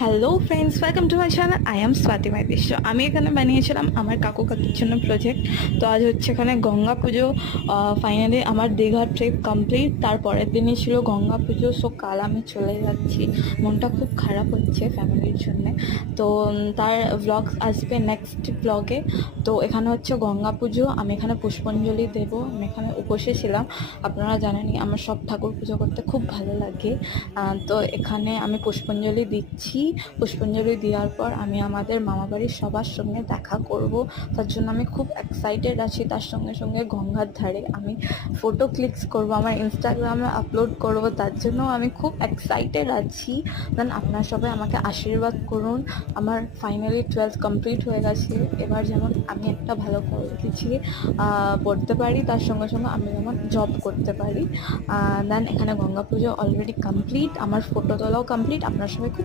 Hello friends, welcome to my channel. I am Swati মাইতিশ্য। আমি এখানে বানিয়েছিলাম আমার কাকু কাকির জন্য প্রজেক্ট। তো আজ হচ্ছে এখানে গঙ্গা পুজো। ফাইনালি আমার দীঘার ট্রিপ কমপ্লিট। তারপরের দিনই ছিল গঙ্গা পুজো। সো কাল আমি চলে যাচ্ছি। মনটা খুব খারাপ হচ্ছে ফ্যামিলির জন্যে। তো তার ব্লগ আসবে নেক্সট ব্লগে। তো এখানে হচ্ছে গঙ্গা পুজো, আমি এখানে পুষ্পাঞ্জলি দেব। আমি এখানে উপসে ছিলাম। আপনারা জানেনই আমার সব ঠাকুর পুজো করতে খুব ভালো লাগে। তো এখানে আমি পুষ্পাঞ্জলি দিচ্ছি। পুষ্পাঞ্জলি দেওয়ার পর আমি আমাদের মামাবাড়ির সবার সঙ্গে দেখা করব। তার জন্য আমি খুব এক্সাইটেড আছি। তার সঙ্গে সঙ্গে গঙ্গার ধারে আমি ফটো ক্লিকস করব, আমার ইনস্টাগ্রামে আপলোড করব। তার জন্য আমি খুব এক্সাইটেড আছি। দেন আপনারা সবাই আমাকে আশীর্বাদ করুন। আমার ফাইনালি 12th কমপ্লিট হয়ে গেছে। এবার যেমন আমি একটা ভালো কলেজে পড়তে পারি, তার সঙ্গে সঙ্গে আমি যেমন জব করতে পারি। দেন এখানে গঙ্গা পুজো অলরেডি কমপ্লিট, আমার ফটো তোলাও কমপ্লিট। আপনারা সবাই খুব